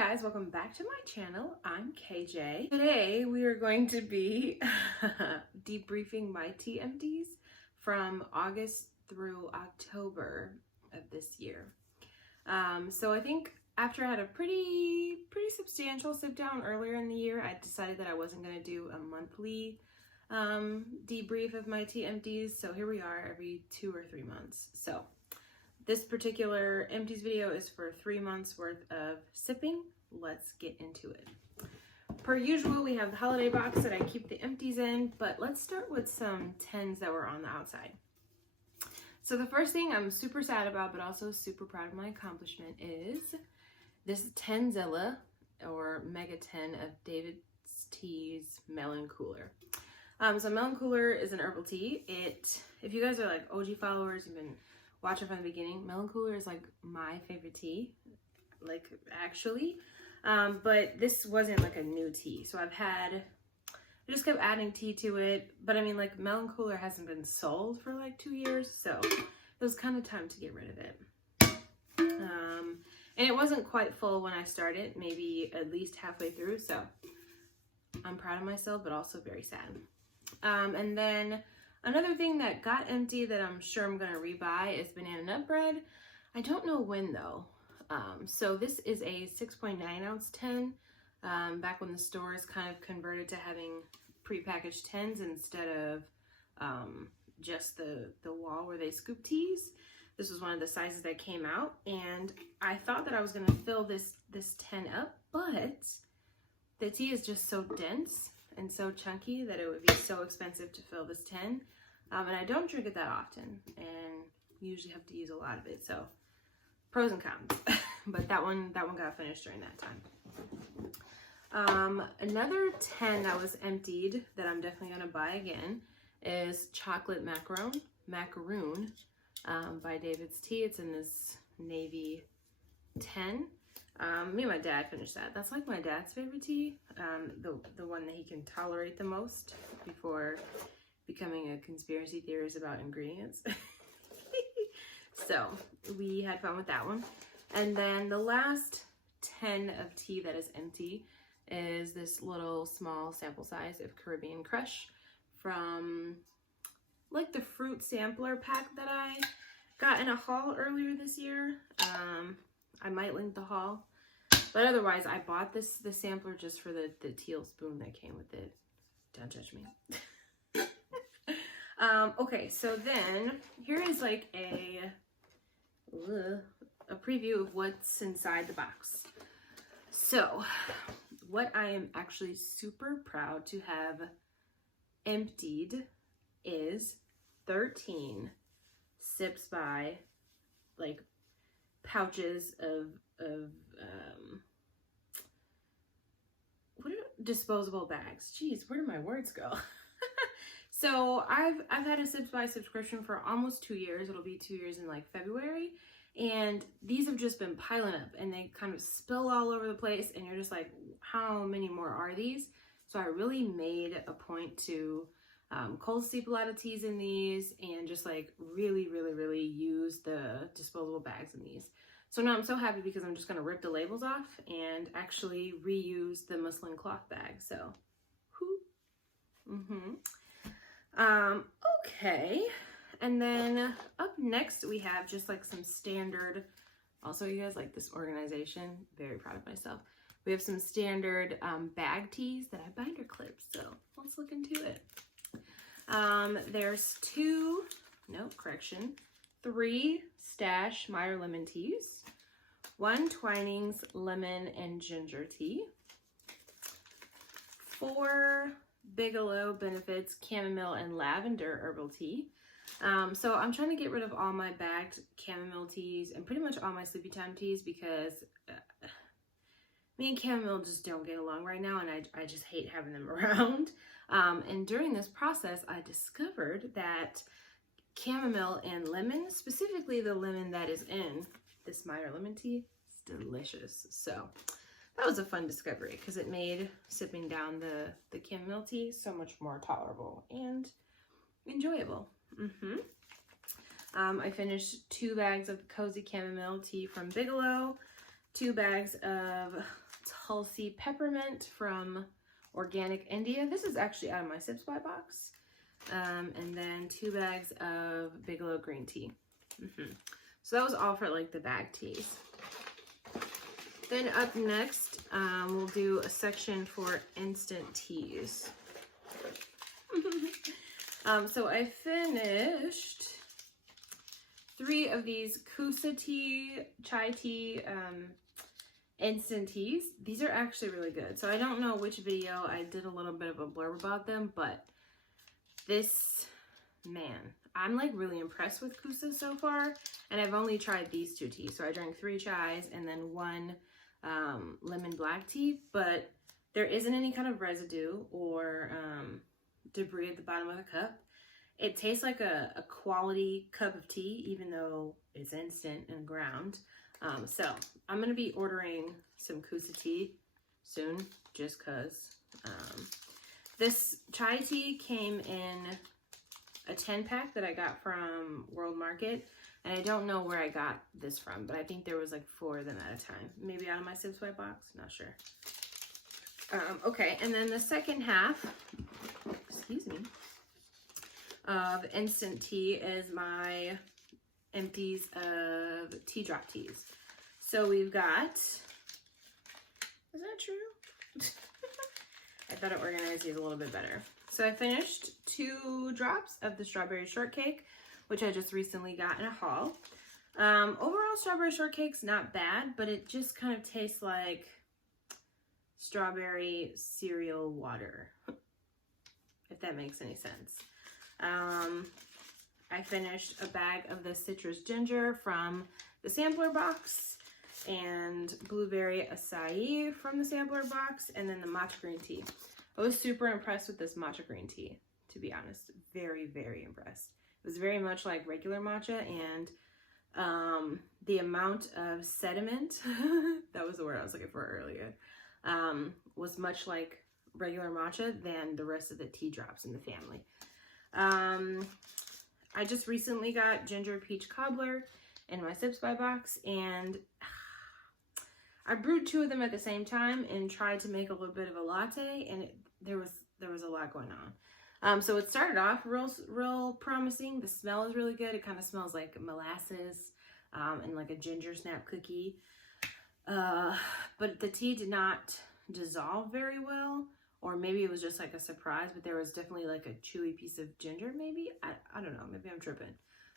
guys, welcome back to my channel. I'm KJ. Today we are going to be debriefing my tea empties from August through October of this year. So I think after I had a pretty substantial sit down earlier in the year, I decided that I wasn't going to do a monthly debrief of my tea empties. So here we are every 2 or 3 months. So this particular empties video is for 3 months worth of sipping. Let's get into it. Per usual, we have the holiday box that I keep the empties in, but let's start with some 10s that were on the outside. So the first thing I'm super sad about, but also super proud of my accomplishment, is this 10zilla or Mega 10 of David's Tea's Melon Cooler. So Melon Cooler is an herbal tea. If you guys are like OG followers, you've been watching from the beginning, Melon Cooler is like my favorite tea, like actually. But this wasn't like a new tea. So I just kept adding tea to it. But I mean, like, Melon Cooler hasn't been sold for like 2 years. So it was kind of time to get rid of it. And it wasn't quite full when I started, maybe at least halfway through. So I'm proud of myself, but also very sad. And then another thing that got empty that I'm sure I'm going to rebuy is banana nut bread. I don't know when though. So this is a 6.9 ounce 10. Back when the stores kind of converted to having prepackaged 10s instead of just the wall where they scoop teas. This was one of the sizes that came out, and I thought that I was going to fill this 10 up, but the tea is just so dense and so chunky that it would be so expensive to fill this 10. And I don't drink it that often, and usually have to use a lot of it. So pros and cons, but that one got finished during that time. Another 10 that was emptied that I'm definitely going to buy again is Chocolate Macaroon by David's Tea. It's in this navy 10. Me and my dad finished that. That's like my dad's favorite tea, the one that he can tolerate the most before becoming a conspiracy theorist about ingredients. So we had fun with that one. And then the last 10 of tea that is empty is this little small sample size of Caribbean Crush from like the fruit sampler pack that I got in a haul earlier this year. I might link the haul, but otherwise I bought the sampler just for the teal spoon that came with it. Don't judge me. Okay, so then here is like a preview of what's inside the box. So what I am actually super proud to have emptied is 13 Sips by, like, pouches of what are disposable bags? Jeez, where do my words go? So I've had a Sips by subscription for almost 2 years. It'll be 2 years in like February. And these have just been piling up and they kind of spill all over the place. And you're just like, how many more are these? So I really made a point to cold steep a lot of teas in these and just like really use the disposable bags in these. So now I'm so happy because I'm just going to rip the labels off and actually reuse the muslin cloth bag. So, okay. And then up next we have just like some standard, also you guys like this organization, very proud of myself. We have some standard bag teas that I binder clipped, so let's look into it. There's 3 Stash Meyer lemon teas, 1 Twinings lemon and ginger tea, 4 Bigelow Benefits chamomile and lavender herbal tea. So I'm trying to get rid of all my bagged chamomile teas and pretty much all my sleepy time teas because me and chamomile just don't get along right now, and I just hate having them around. And during this process, I discovered that chamomile and lemon, specifically the lemon that is in this Meyer lemon tea, is delicious. So that was a fun discovery because it made sipping down the chamomile tea so much more tolerable and enjoyable. I finished 2 bags of the Cozy Chamomile tea from Bigelow, 2 bags of Tulsi Peppermint from Organic India. This is actually out of my Sip Supply box. And then 2 bags of Bigelow green tea. So that was all for like the bag teas. Then up next, we'll do a section for instant teas. So I finished 3 of these Kusa tea, chai tea, instant teas. These are actually really good. So I don't know which video I did a little bit of a blurb about them, but this, man, I'm like really impressed with Kusa so far. And I've only tried these 2 teas. So I drank 3 chais and then 1 lemon black tea, but there isn't any kind of residue or debris at the bottom of the cup. It tastes like a quality cup of tea, even though it's instant and ground. So I'm going to be ordering some Kusa tea soon, just because. This chai tea came in a 10-pack that I got from World Market. And I don't know where I got this from, but I think there was like 4 of them at a time. Maybe out of my Sip Swipe box, not sure. Okay, and then the second half, excuse me, of instant tea is my Empties of tea drop teas. So we've got, is that true? I thought I organized these a little bit better. So I finished 2 drops of the strawberry shortcake, which I just recently got in a haul. Overall, strawberry shortcake's not bad, but it just kind of tastes like strawberry cereal water, if that makes any sense. I finished a bag of the citrus ginger from the sampler box, and blueberry acai from the sampler box, and then the matcha green tea. I was super impressed with this matcha green tea, to be honest. Very, very impressed. It was very much like regular matcha, and the amount of sediment, that was the word I was looking for earlier, was much like regular matcha than the rest of the tea drops in the family. I just recently got ginger peach cobbler in my Sip Spy box, and I brewed 2 of them at the same time and tried to make a little bit of a latte, and there was a lot going on. So it started off real promising. The smell is really good. It kind of smells like molasses and like a ginger snap cookie. But the tea did not dissolve very well, or maybe it was just like a surprise, but there was definitely like a chewy piece of ginger maybe. I don't know, maybe I'm tripping,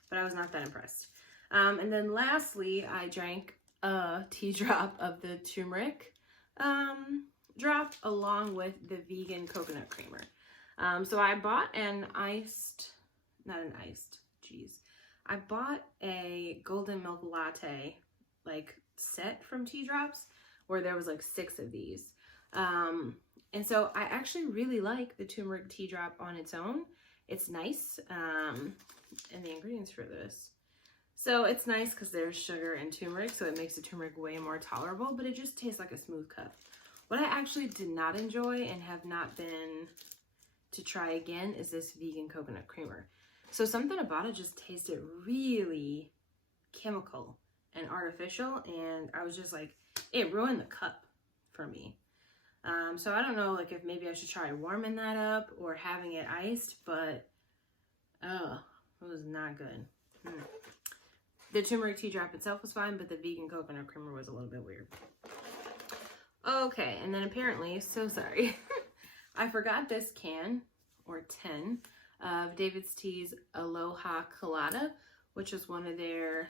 but I was not that impressed. And then lastly, I drank a tea drop of the turmeric drop along with the vegan coconut creamer. So I bought I bought a golden milk latte like set from Tea Drops where there was like 6 of these. And so I actually really like the turmeric tea drop on its own. It's nice. And the ingredients for this. So it's nice because there's sugar and turmeric, so it makes the turmeric way more tolerable, but it just tastes like a smooth cup. What I actually did not enjoy and have not been to try again is this vegan coconut creamer. So something about it just tasted really chemical and artificial, and I was just like, it ruined the cup for me. So I don't know, like if maybe I should try warming that up or having it iced, but it was not good. The turmeric tea drop itself was fine, but the vegan coconut creamer was a little bit weird. Okay, and then apparently, so sorry, I forgot this can, or tin, of David's Tea's Aloha Colada, which is one of their,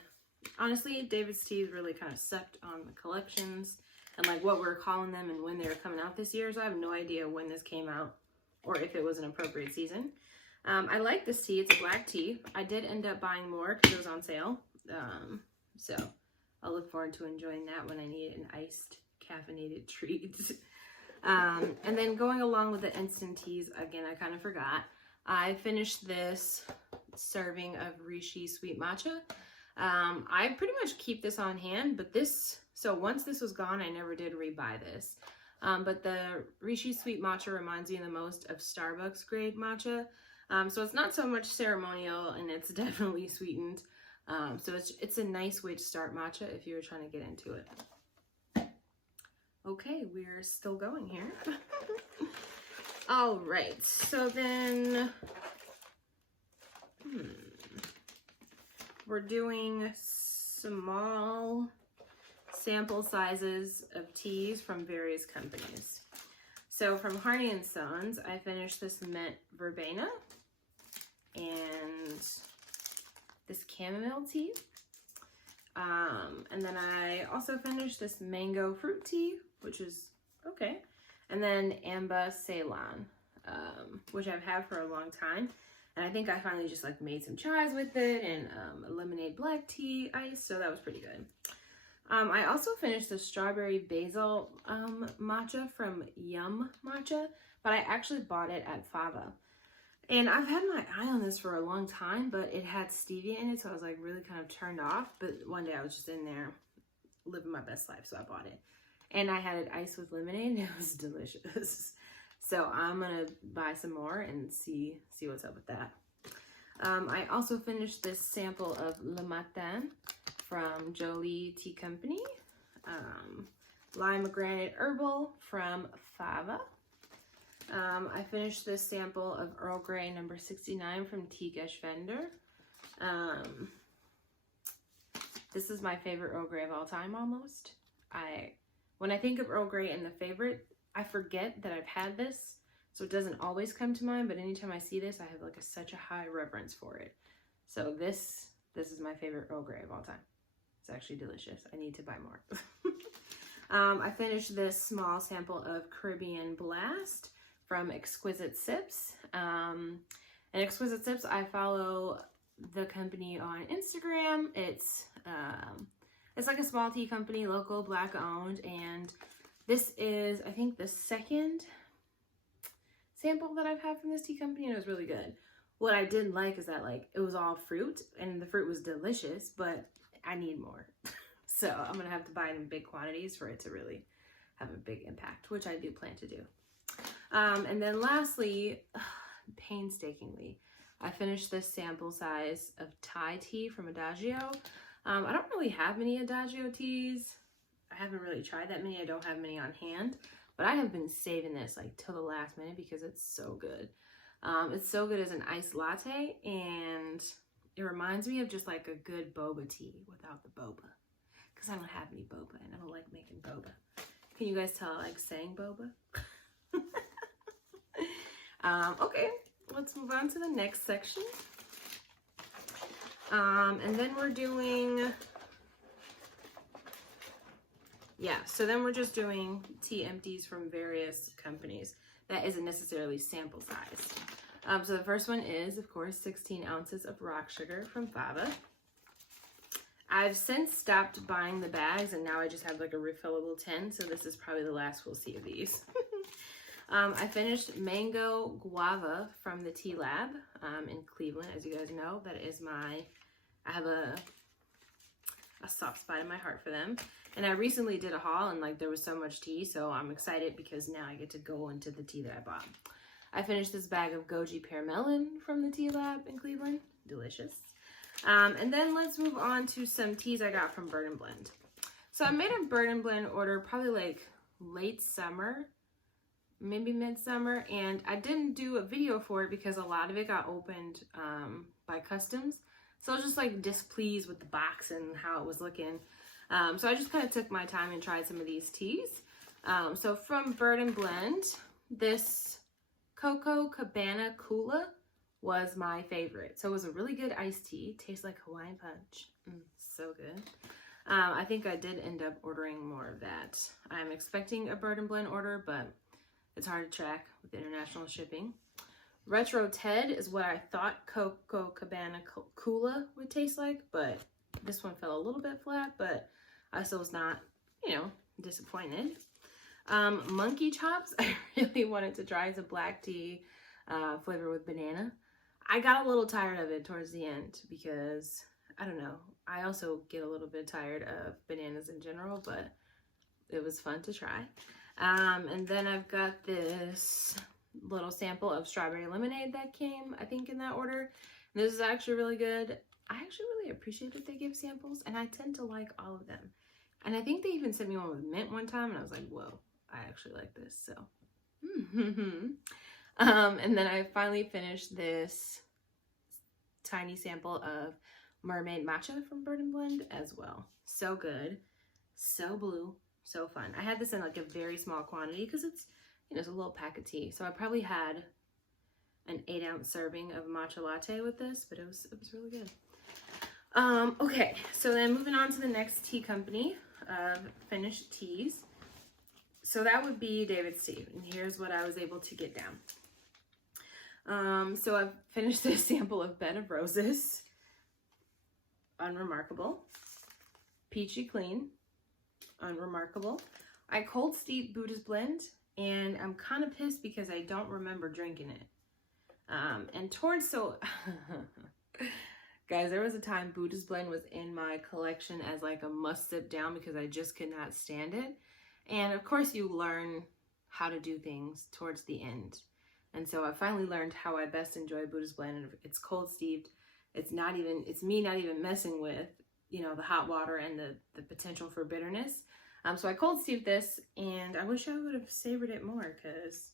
honestly, David's Tea's really kind of sucked on the collections and like what we're calling them and when they were coming out this year, so I have no idea when this came out or if it was an appropriate season. I like this tea. It's a black tea. I did end up buying more because it was on sale. So I'll look forward to enjoying that when I need an iced caffeinated treat. And then going along with the instant teas, again, I kind of forgot. I finished this serving of Rishi Sweet Matcha. I pretty much keep this on hand, but so once this was gone, I never did rebuy this. But the Rishi Sweet Matcha reminds me the most of Starbucks grade matcha. So it's not so much ceremonial, and it's definitely sweetened. So it's a nice way to start matcha if you're trying to get into it. Okay, we're still going here. All right, so then we're doing small sample sizes of teas from various companies. So from Harney & Sons, I finished this mint verbena and this chamomile tea. And then I also finished this mango fruit tea, which is okay. And then Amba Ceylon, which I've had for a long time. And I think I finally just like made some chais with it and a lemonade black tea ice. So that was pretty good. I also finished the strawberry basil matcha from Yum Matcha, but I actually bought it at Fava. And I've had my eye on this for a long time, but it had stevia in it, so I was like really kind of turned off. But one day I was just in there living my best life, so I bought it. And I had it iced with lemonade, and it was delicious. So I'm gonna buy some more and see what's up with that. I also finished this sample of Le Matin from Jolie Tea Company. Lime Granite Herbal from Fava. I finished this sample of Earl Grey number 69 from Tea Vendor. This is my favorite Earl Grey of all time almost. When I think of Earl Grey and the favorite, I forget that I've had this, so it doesn't always come to mind, but anytime I see this, I have like such a high reverence for it. So this is my favorite Earl Grey of all time. It's actually delicious. I need to buy more. I finished this small sample of Caribbean Blast from Exquisite Sips. And Exquisite Sips, I follow the company on Instagram. It's like a small tea company, local, black owned, and this is, I think, the second sample that I've had from this tea company, and it was really good. What I didn't like is that like it was all fruit, and the fruit was delicious, but I need more. So I'm gonna have to buy it in big quantities for it to really have a big impact, which I do plan to do. And then lastly, painstakingly, I finished this sample size of Thai tea from Adagio. I don't really have many Adagio teas. I haven't really tried that many. I don't have many on hand, but I have been saving this like till the last minute because it's so good. It's so good as an iced latte, and it reminds me of just like a good boba tea without the boba, because I don't have any boba and I don't like making boba. Can you guys tell I like saying boba? Okay, let's move on to the next section. And then we're doing, so then we're just doing tea empties from various companies. That isn't necessarily sample size. So the first one is, of course, 16 ounces of rock sugar from Fava. I've since stopped buying the bags, and now I just have like a refillable tin, so this is probably the last we'll see of these. I finished Mango Guava from the Tea Lab in Cleveland. As you guys know, that is I have a soft spot in my heart for them. And I recently did a haul, and like there was so much tea, so I'm excited because now I get to go into the tea that I bought. I finished this bag of Goji Pear Melon from the Tea Lab in Cleveland. Delicious. And then let's move on to some teas I got from Bird & Blend. So I made a Bird & Blend order probably like late summer, maybe midsummer, and I didn't do a video for it because a lot of it got opened by customs. So I was just like displeased with the box and how it was looking. So I just kind of took my time and tried some of these teas. So from Bird & Blend, this Coco Cabana Kula was my favorite. So it was a really good iced tea. Tastes like Hawaiian punch. So good. I think I did end up ordering more of that. I'm expecting a Bird & Blend order, but it's hard to track with international shipping. Retro Ted is what I thought Coco Cabana Kula would taste like, but this one fell a little bit flat, but I still was not, disappointed. Monkey Chops, I really wanted to try as a black tea flavored with banana. I got a little tired of it towards the end because, I don't know, I also get a little bit tired of bananas in general, but it was fun to try. And then I've got this little sample of strawberry lemonade that came, I think, in that order. And this is actually really good. I actually really appreciate that they give samples, and I tend to like all of them. And I think they even sent me one with mint one time, and I was like, whoa, I actually like this. So, and then I finally finished this tiny sample of mermaid matcha from Bird and Blend as well. So good, so blue, so fun. I had this in like a very small quantity because it's, you know, it's a little pack of tea. So I probably had an 8-ounce serving of matcha latte with this, but it was really good. Okay, so then moving on to the next tea company of finished teas. So that would be David's Tea, and here's what I was able to get down. So I've finished this sample of Bed of Roses, unremarkable. Peachy Clean, unremarkable. I cold steeped Buddha's Blend, and I'm kind of pissed because I don't remember drinking it. And towards, so, guys, there was a time Buddha's Blend was in my collection as like a must sip down because I just could not stand it. And of course you learn how to do things towards the end. And so I finally learned how I best enjoy Buddha's Blend. It's cold steeped. It's me not even messing with, you know, the hot water and the potential for bitterness. So I cold steeped this, and I wish I would have savored it more because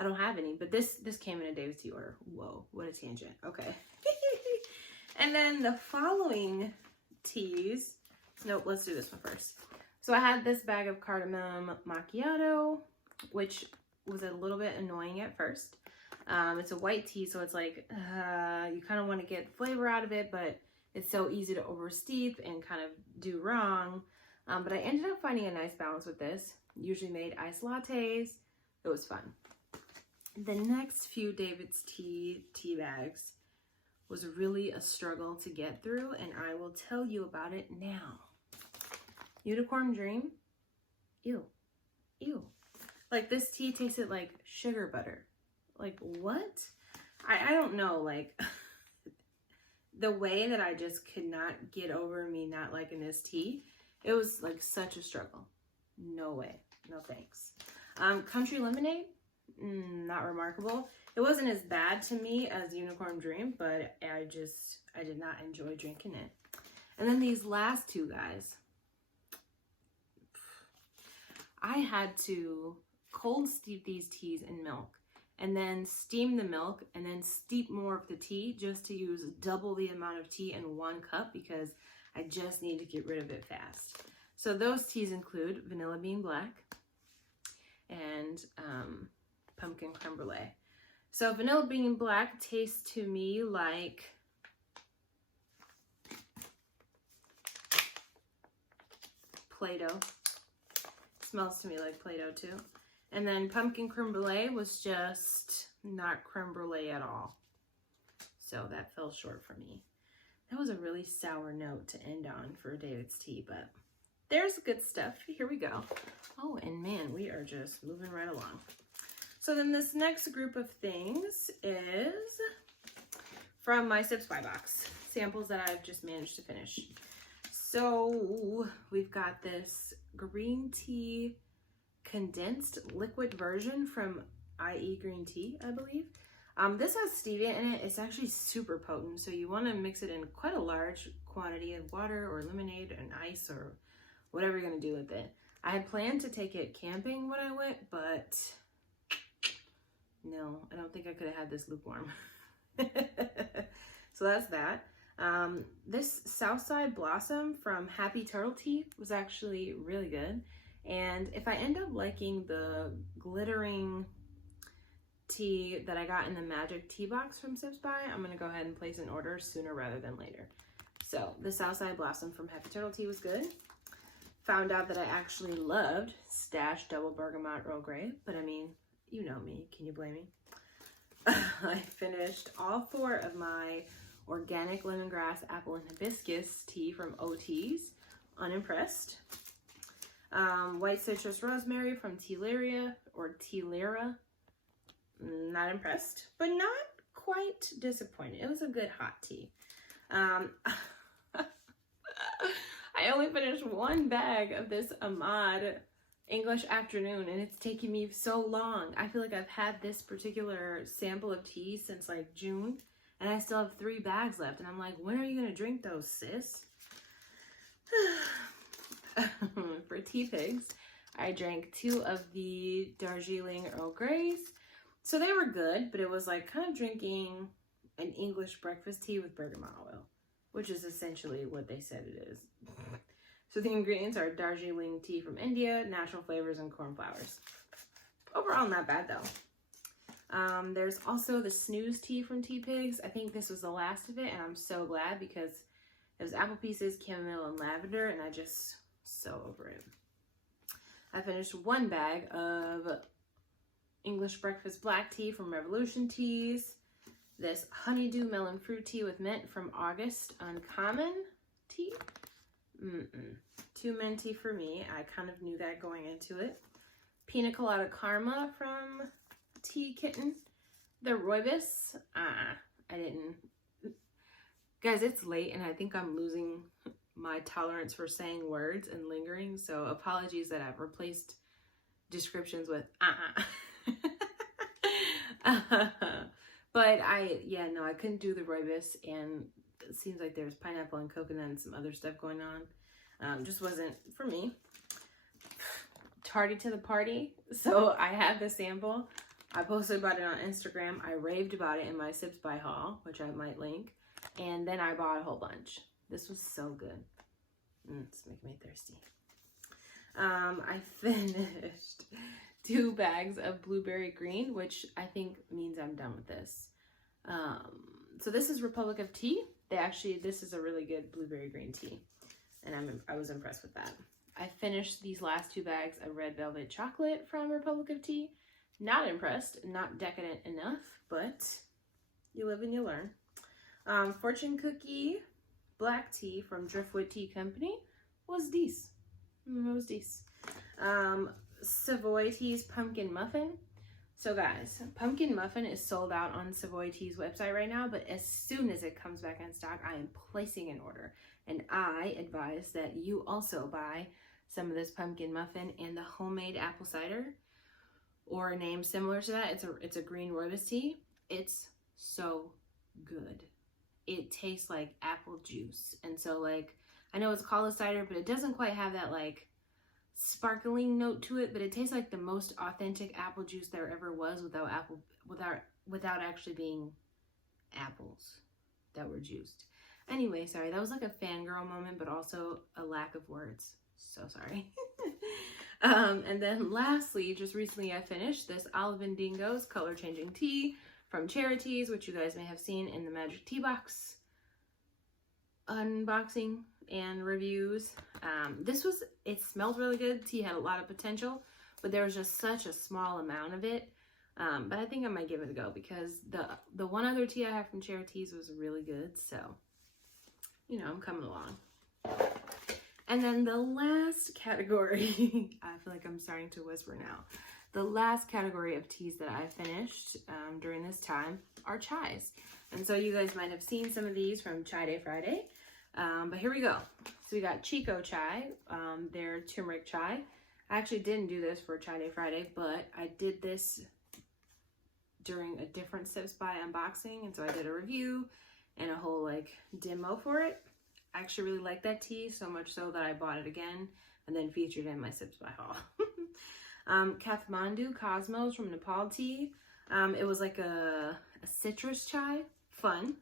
I don't have any. But this came in a David's Tea order. Whoa, what a tangent. Okay. And then the following teas. Nope, let's do this one first. So I had this bag of cardamom macchiato, which was a little bit annoying at first. It's a white tea, so it's like you kind of want to get flavor out of it, but it's so easy to oversteep and kind of do wrong. But I ended up finding a nice balance with this. Usually made iced lattes. It was fun. The next few David's tea bags was really a struggle to get through, and I will tell you about it now. Unicorn Dream. Ew. Ew. Like, this tea tasted like sugar butter. Like, what? I don't know, like, the way that I just could not get over me not liking this tea, it was like such a struggle. No way. No thanks. Country Lemonade, not remarkable. It wasn't as bad to me as Unicorn Dream, but I did not enjoy drinking it. And then these last two guys, I had to cold steep these teas in milk and then steam the milk and then steep more of the tea just to use double the amount of tea in 1 cup because I just need to get rid of it fast. So those teas include Vanilla Bean Black and Pumpkin Creme Brulee. So Vanilla Bean Black tastes to me like Play-Doh. Smells to me like Play-Doh too. And then Pumpkin Creme Brulee was just not creme brulee at all. So that fell short for me. That was a really sour note to end on for David's Tea, but there's good stuff. Here we go. Oh, and man, we are just moving right along. So then this next group of things is from my Sips Buy box. Samples that I've just managed to finish. So we've got this green tea condensed liquid version from IE Green Tea, I believe. This has stevia in it. It's actually super potent, so you want to mix it in quite a large quantity of water or lemonade and ice or whatever you're going to do with it. I had planned to take it camping when I went, but no, I don't think I could have had this lukewarm. So that's that. This Southside Blossom from Happy Turtle Tea was actually really good. And if I end up liking the glittering tea that I got in the Magic Tea Box from Sips Buy, I'm going to go ahead and place an order sooner rather than later. So the Southside Blossom from Happy Turtle Tea was good. Found out that I actually loved Stash Double Bergamot Earl Grey, but I mean, you know me. Can you blame me? I finished all 4 of my organic lemongrass, apple, and hibiscus tea from OT's. Unimpressed. White citrus rosemary from Tealaria or Tealera. Not impressed, but not quite disappointed. It was a good hot tea. I only finished 1 bag of this Ahmad English Afternoon, and it's taking me so long. I feel like I've had this particular sample of tea since like June, and I still have 3 bags left. And I'm like, when are you gonna drink those, sis? for tea pigs, I drank 2 of the Darjeeling Earl Greys. So they were good, but it was like kind of drinking an English breakfast tea with bergamot oil, which is essentially what they said it is. So the ingredients are Darjeeling tea from India, natural flavors, and cornflowers. Overall, not bad though. There's also the snooze tea from Tea Pigs. I think this was the last of it, and I'm so glad because it was apple pieces, chamomile, and lavender, and I just so over it. I finished 1 bag of English breakfast black tea from Revolution Teas. This honeydew melon fruit tea with mint from August Uncommon tea. Too minty for me. I kind of knew that going into it. Pina Colada Karma from Tea Kitten. The Rooibos. I didn't. Guys, it's late and I think I'm losing my tolerance for saying words and lingering. So apologies that I've replaced descriptions with But I couldn't do the Rooibos, and it seems like there's pineapple and coconut and some other stuff going on. Just wasn't for me. Tardy to the party. So I had the sample. I posted about it on Instagram. I raved about it in my Sips by haul, which I might link. And then I bought a whole bunch. This was so good. It's making me thirsty. I finished 2 bags of blueberry green, which I think means I'm done with this. So this is Republic of Tea. This is a really good blueberry green tea, and I was impressed with that. I finished these last 2 bags of red velvet chocolate from Republic of Tea. Not impressed, not decadent enough, but you live and you learn. Fortune cookie black tea from Driftwood Tea Company was decent. It was decent. Savoy Tea's pumpkin muffin. So guys, pumpkin muffin is sold out on Savoy Tea's website right now, but as soon as it comes back in stock, I am placing an order. And I advise that you also buy some of this pumpkin muffin and the homemade apple cider, or a name similar to that. It's a green rooibos tea. It's so good. It tastes like apple juice. And so like, I know it's called a cider, but it doesn't quite have that like sparkling note to it, but it tastes like the most authentic apple juice there ever was without actually being apples that were juiced. Anyway, sorry, that was like a fangirl moment, but also a lack of words. So sorry. And then lastly, just recently I finished this Olive and Dingo's color changing tea from Charities, which you guys may have seen in the Magic Tea Box unboxing and reviews. It smelled really good. Tea had a lot of potential, but there was just such a small amount of it. But I think I might give it a go because the one other tea I have from Charities was really good. So, you know, I'm coming along. And then the last category, I feel like I'm starting to whisper now. The last category of teas that I finished during this time are chais. And so you guys might have seen some of these from Chai Day Friday. But here we go. So we got Chico Chai, their turmeric chai. I actually didn't do this for Chai Day Friday, but I did this during a different Sips by unboxing. And so I did a review and a whole like demo for it. I actually really like that tea, so much so that I bought it again and then featured in my Sips by haul. Kathmandu Cosmos from Nepal Tea. It was like a citrus chai. Fun.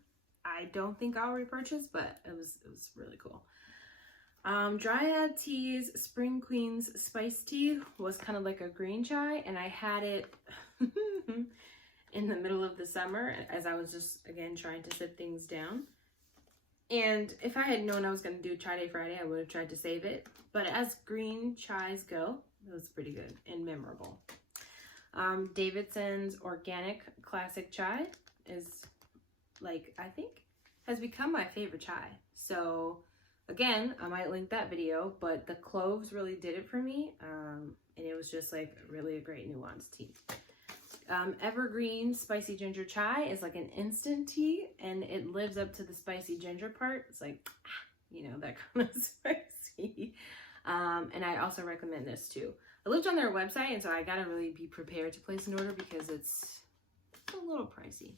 I don't think I'll repurchase, but it was really cool. Dryad Tea's Spring Queen's Spice Tea was kind of like a green chai, and I had it in the middle of the summer as I was just, again, trying to sit things down. And if I had known I was going to do Chai Day Friday, I would have tried to save it. But as green chais go, it was pretty good and memorable. Davidson's Organic Classic Chai is, like, I think has become my favorite chai. So again, I might link that video, but the cloves really did it for me. And it was just like really a great nuanced tea. Evergreen Spicy Ginger Chai is like an instant tea, and it lives up to the spicy ginger part. It's like, you know, that kind of spicy. And I also recommend this too. I looked on their website, and so I gotta really be prepared to place an order because it's a little pricey.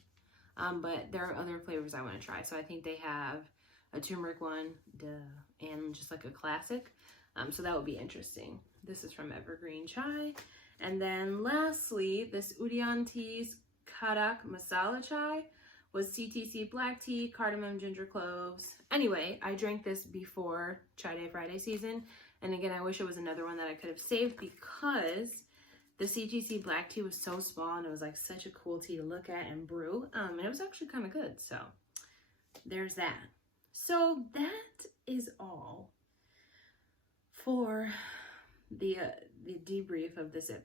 But there are other flavors I want to try. So I think they have a turmeric one, and just like a classic. So that would be interesting. This is from Evergreen Chai. And then lastly, this Teadious Karak Masala Chai was CTC black tea, cardamom, ginger cloves. Anyway, I drank this before Chai Day Friday season. And again, I wish it was another one that I could have saved because the CTC black tea was so small and it was like such a cool tea to look at and brew. And it was actually kind of good. So there's that. So that is all for the debrief of this of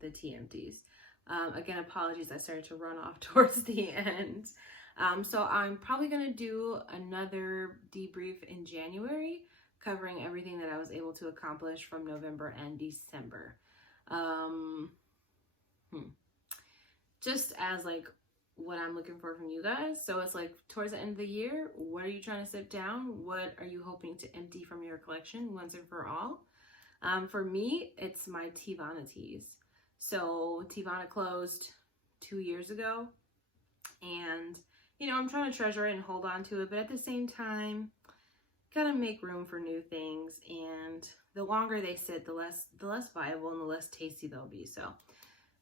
the tea empties. Again, apologies, I started to run off towards the end. So I'm probably gonna do another debrief in January, covering everything that I was able to accomplish from November and December. Just as like what I'm looking for from you guys. So it's like towards the end of the year, what are you trying to sit down? What are you hoping to empty from your collection once and for all? For me, it's my Teavana teas. So Teavana closed 2 years ago, and you know, I'm trying to treasure it and hold on to it, but at the same time, gotta make room for new things. And the longer they sit, the less viable and the less tasty they'll be. So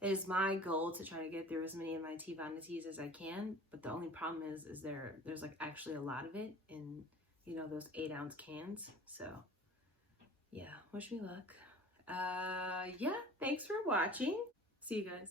it is my goal to try to get through as many of my Teavana teas as I can. But the only problem is there's like actually a lot of it in, you know, those 8-ounce cans. So yeah, wish me luck. Yeah, thanks for watching. See you guys.